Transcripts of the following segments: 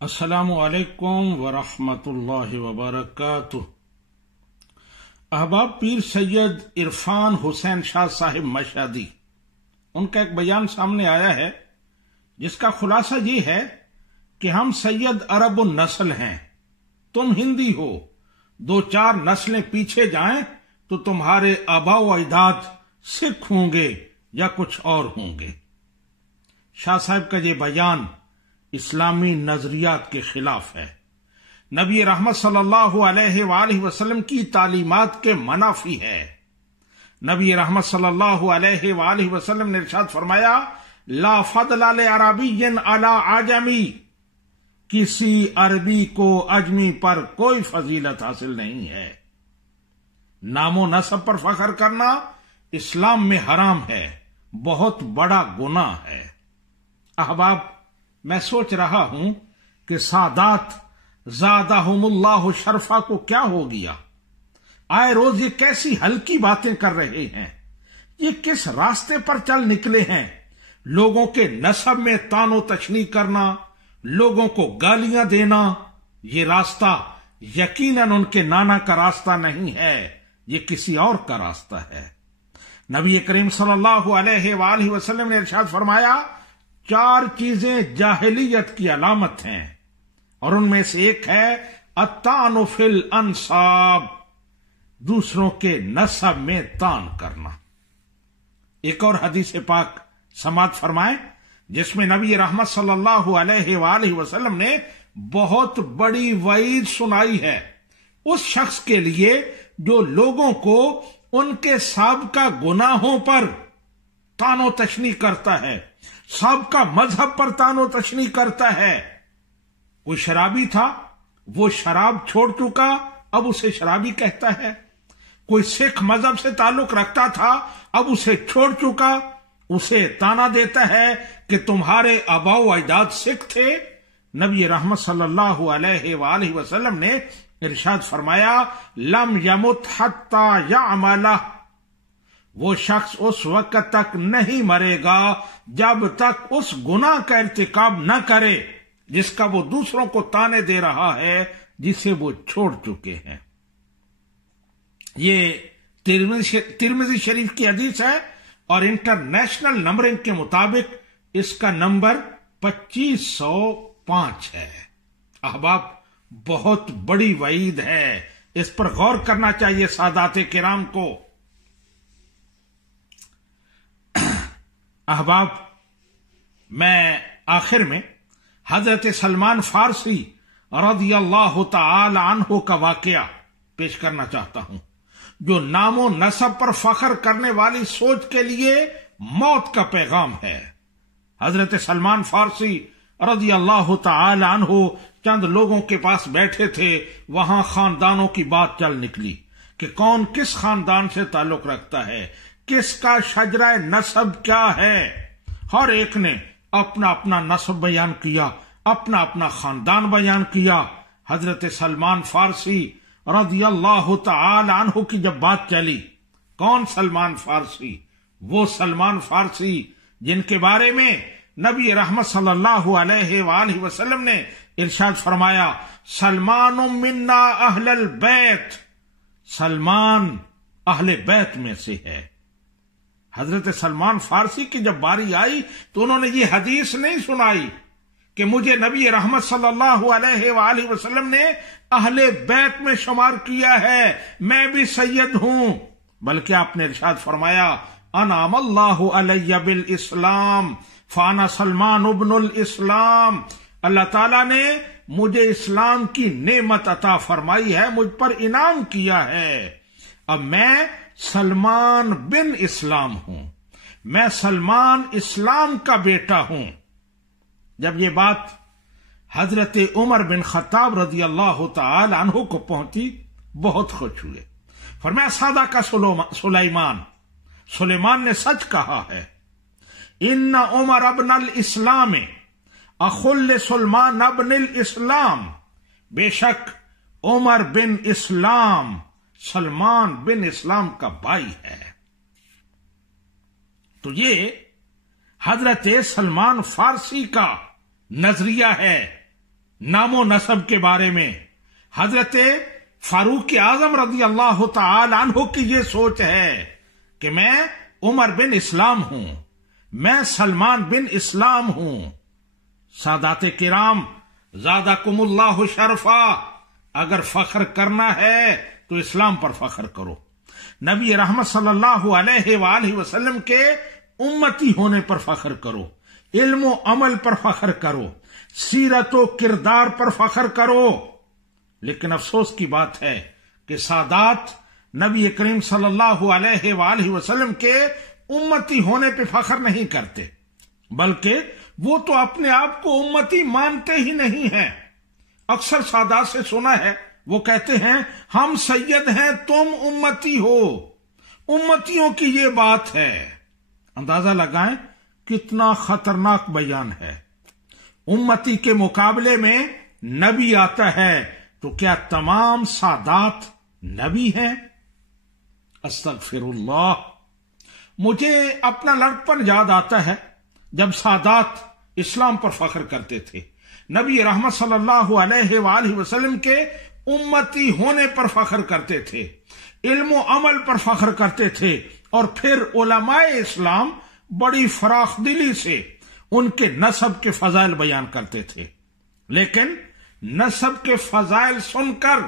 السلام علیکم ورحمۃ اللہ وبرکاتہ۔ احباب، پیر سید عرفان حسین شاہ صاحب مشہدی، ان کا ایک بیان سامنے آیا ہے جس کا خلاصہ یہ ہے کہ ہم سید عرب النسل ہیں، تم ہندی ہو، 2-4 نسلیں پیچھے جائیں تو تمہارے آباء و اجداد سکھ ہوں گے یا کچھ اور ہوں گے۔ شاہ صاحب کا یہ بیان اسلامی نظریات کے خلاف ہے، نبی رحمت صلی اللہ علیہ وآلہ وسلم کی تعلیمات کے منافی ہے۔ نبی رحمت صلی اللہ علیہ وآلہ وسلم نے ارشاد فرمایا، لا فضل لعربی علی عجمی، کسی عربی کو اجمی پر کوئی فضیلت حاصل نہیں ہے۔ نام و نسب پر فخر کرنا اسلام میں حرام ہے، بہت بڑا گناہ ہے۔ احباب، میں سوچ رہا ہوں کہ سادات زادہم اللہ شرفا کو کیا ہو گیا؟ آئے روز یہ کیسی ہلکی باتیں کر رہے ہیں، یہ کس راستے پر چل نکلے ہیں؟ لوگوں کے نسب میں طعن و تشنیع کرنا، لوگوں کو گالیاں دینا، یہ راستہ یقیناً ان کے نانا کا راستہ نہیں ہے، یہ کسی اور کا راستہ ہے۔ نبی کریم صلی اللہ علیہ وآلہ وسلم نے ارشاد فرمایا، 4 چیزیں جاہلیت کی علامت ہیں، اور ان میں سے ایک ہے الطعن فی الانساب، دوسروں کے نسب میں طعن کرنا۔ ایک اور حدیث پاک سماعت فرمائیں جس میں نبی رحمت صلی اللہ علیہ وآلہ وسلم نے بہت بڑی وعید سنائی ہے اس شخص کے لیے جو لوگوں کو ان کے سابقہ گناہوں پر طعن و تشنیع کرتا ہے، سابقہ مذہب پر طعن و تشنیع کرتا ہے۔ کوئی شرابی تھا، وہ شراب چھوڑ چکا، اب اسے شرابی کہتا ہے۔ کوئی سکھ مذہب سے تعلق رکھتا تھا، اب اسے چھوڑ چکا، اسے طعنہ دیتا ہے کہ تمہارے آباء و اجداد سکھ تھے۔ نبی رحمت صلی اللہ علیہ وآلہ وسلم نے ارشاد فرمایا، لم یمت حتی یعملہ، وہ شخص اس وقت تک نہیں مرے گا جب تک اس گناہ کا ارتکاب نہ کرے جس کا وہ دوسروں کو طعنے دے رہا ہے، جسے وہ چھوڑ چکے ہیں۔ یہ ترمذی شریف کی حدیث ہے اور انٹرنیشنل نمبرنگ کے مطابق اس کا نمبر 2505 ہے۔ احباب، بہت بڑی وعید ہے، اس پر غور کرنا چاہیے سادات کرام کو۔ احباب، میں آخر میں حضرت سلمان فارسی رضی اللہ تعالی عنہ کا واقعہ پیش کرنا چاہتا ہوں، جو نام و نسب پر فخر کرنے والی سوچ کے لیے موت کا پیغام ہے۔ حضرت سلمان فارسی رضی اللہ تعالی عنہ چند لوگوں کے پاس بیٹھے تھے، وہاں خاندانوں کی بات چل نکلی کہ کون کس خاندان سے تعلق رکھتا ہے، کس کا شجرہ نسب کیا ہے۔ ہر ایک نے اپنا اپنا نسب بیان کیا، اپنا اپنا خاندان بیان کیا۔ حضرت سلمان فارسی رضی اللہ تعالی عنہ کی جب بات چلی، کون سلمان فارسی؟ وہ سلمان فارسی جن کے بارے میں نبی رحمت صلی اللہ علیہ وآلہ وسلم نے ارشاد فرمایا، سلمان منا اہل البیت، سلمان اہل بیت میں سے ہے۔ حضرت سلمان فارسی کی جب باری آئی تو انہوں نے یہ حدیث نہیں سنائی کہ مجھے نبی رحمت صلی اللہ علیہ وآلہ وسلم نے اہل بیت میں شمار کیا ہے، میں بھی سید ہوں، بلکہ آپ نے ارشاد فرمایا، انعم اللہ علی بالاسلام فانا سلمان ابن الاسلام، اللہ تعالیٰ نے مجھے اسلام کی نعمت عطا فرمائی ہے، مجھ پر انعام کیا ہے، اب میں سلمان بن اسلام ہوں، میں سلمان اسلام کا بیٹا ہوں۔ جب یہ بات حضرت عمر بن خطاب رضی اللہ تعالی عنہ کو پہنچی، بہت خوش ہوئے، فرمایا، سادہ کا سلیمان نے سچ کہا ہے، ان عمر ابن الاسلام اخل سلمان ابن الاسلام، بے شک عمر بن اسلام سلمان بن اسلام کا بھائی ہے۔ تو یہ حضرت سلمان فارسی کا نظریہ ہے نام و نسب کے بارے میں حضرت فاروق اعظم رضی اللہ تعالی عنہ کی یہ سوچ ہے کہ میں عمر بن اسلام ہوں، میں سلمان بن اسلام ہوں۔ سادات کرام زادکم اللہ شرفا، اگر فخر کرنا ہے تو اسلام پر فخر کرو، نبی رحمت صلی اللہ علیہ وآلہ وسلم کے امتی ہونے پر فخر کرو، علم و عمل پر فخر کرو، سیرت و کردار پر فخر کرو۔ لیکن افسوس کی بات ہے کہ سادات نبی کریم صلی اللہ علیہ وآلہ وسلم کے امتی ہونے پہ فخر نہیں کرتے، بلکہ وہ تو اپنے آپ کو امتی مانتے ہی نہیں ہیں۔ اکثر سادات سے سنا ہے وہ کہتے ہیں ہم سید ہیں تم امتی ہو، امتیوں کی یہ بات ہے۔ اندازہ لگائیں کتنا خطرناک بیان ہے۔ امتی کے مقابلے میں نبی آتا ہے تو کیا تمام سادات نبی ہیں؟ استغفر اللہ۔ مجھے اپنا لڑکپن یاد آتا ہے جب سادات اسلام پر فخر کرتے تھے، نبی رحمت صلی اللہ علیہ وآلہ وسلم کے امتی ہونے پر فخر کرتے تھے، علم و عمل پر فخر کرتے تھے، اور پھر علماء اسلام بڑی فراخ دلی سے ان کے نسب کے فضائل بیان کرتے تھے۔ لیکن نسب کے فضائل سن کر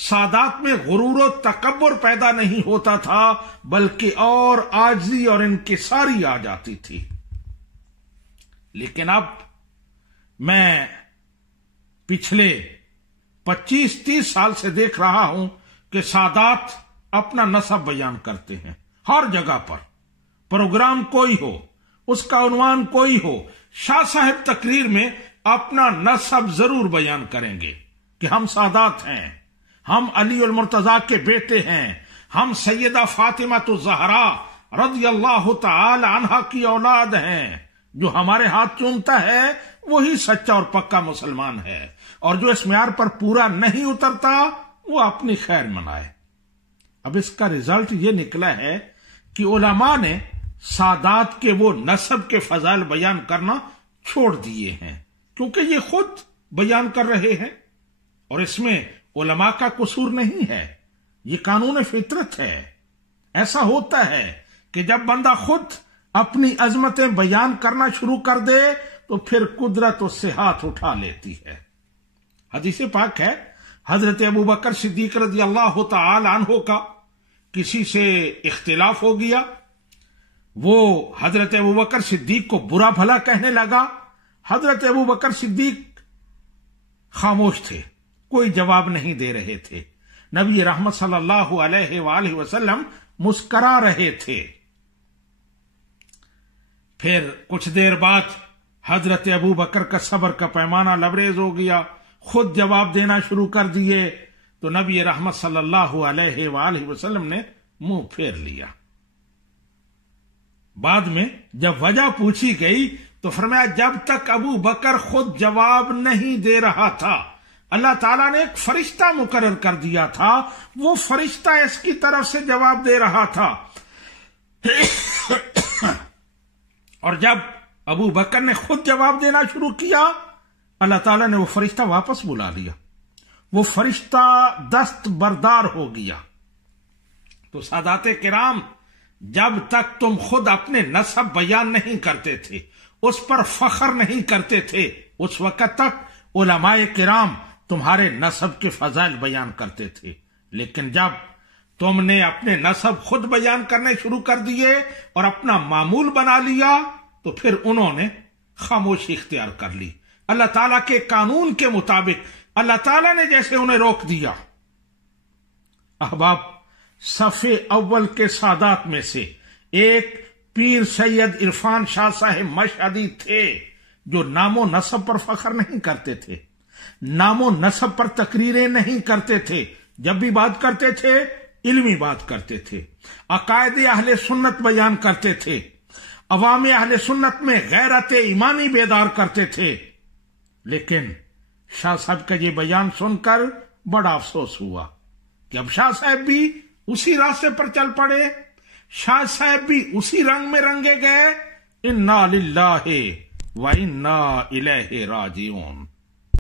سادات میں غرور و تکبر پیدا نہیں ہوتا تھا، بلکہ اور عاجزی اور انکساری آ جاتی تھی۔ لیکن اب میں پچھلے 25-30 سال سے دیکھ رہا ہوں کہ سادات اپنا نسب بیان کرتے ہیں، ہر جگہ پر پروگرام کوئی ہو، اس کا عنوان کوئی ہو، شاہ صاحب تقریر میں اپنا نسب ضرور بیان کریں گے کہ ہم سادات ہیں، ہم علی المرتضیٰ کے بیٹے ہیں، ہم سیدہ فاطمہ الزہراء رضی اللہ تعالی عنہا کی اولاد ہیں۔ جو ہمارے ہاتھ چومتا ہے وہی سچا اور پکا مسلمان ہے، اور جو اس معیار پر پورا نہیں اترتا وہ اپنی خیر منائے۔ اب اس کا رزلٹ یہ نکلا ہے کہ علماء نے سادات کے وہ نسب کے فضائل بیان کرنا چھوڑ دیے ہیں، کیونکہ یہ خود بیان کر رہے ہیں، اور اس میں علماء کا قصور نہیں ہے، یہ قانون فطرت ہے۔ ایسا ہوتا ہے کہ جب بندہ خود اپنی عظمتیں بیان کرنا شروع کر دے تو پھر قدرت اس سے ہاتھ اٹھا لیتی ہے۔ حدیث پاک ہے حضرت ابوبکر صدیق رضی اللہ تعالی عنہ کا کسی سے اختلاف ہو گیا، وہ حضرت ابوبکر صدیق کو برا بھلا کہنے لگا۔ حضرت ابوبکر صدیق خاموش تھے، کوئی جواب نہیں دے رہے تھے۔ نبی رحمت صلی اللہ علیہ وآلہ وسلم مسکرا رہے تھے۔ پھر کچھ دیر بعد حضرت ابوبکر کا صبر کا پیمانہ لبریز ہو گیا، خود جواب دینا شروع کر دیے، تو نبی رحمت صلی اللہ علیہ وآلہ وسلم نے منہ پھیر لیا۔ بعد میں جب وجہ پوچھی گئی تو فرمایا جب تک ابو بکر خود جواب نہیں دے رہا تھا اللہ تعالیٰ نے ایک فرشتہ مقرر کر دیا تھا، وہ فرشتہ اس کی طرف سے جواب دے رہا تھا، اور جب ابو بکر نے خود جواب دینا شروع کیا اللہ تعالیٰ نے وہ فرشتہ واپس بلا لیا، وہ فرشتہ دست بردار ہو گیا۔ تو سادات کرام، جب تک تم خود اپنے نسب بیان نہیں کرتے تھے، اس پر فخر نہیں کرتے تھے، اس وقت تک علماء کرام تمہارے نسب کے فضائل بیان کرتے تھے۔ لیکن جب تم نے اپنے نسب خود بیان کرنے شروع کر دیے اور اپنا معمول بنا لیا تو پھر انہوں نے خاموشی اختیار کر لی۔ اللہ تعالیٰ کے قانون کے مطابق اللہ تعالیٰ نے جیسے انہیں روک دیا۔ احباب، صف اول کے سادات میں سے ایک پیر سید عرفان شاہ صاحب مشہدی تھے، جو نام و نسب پر فخر نہیں کرتے تھے، نام و نسب پر تقریریں نہیں کرتے تھے، جب بھی بات کرتے تھے علمی بات کرتے تھے، عقائد اہل سنت بیان کرتے تھے، عوام اہل سنت میں غیرت ایمانی بیدار کرتے تھے۔ لیکن شاہ صاحب کا یہ بیان سن کر بڑا افسوس ہوا کہ اب شاہ صاحب بھی اسی راستے پر چل پڑے، شاہ صاحب بھی اسی رنگ میں رنگے گئے۔ انا للہ و انا الیہ راجعون۔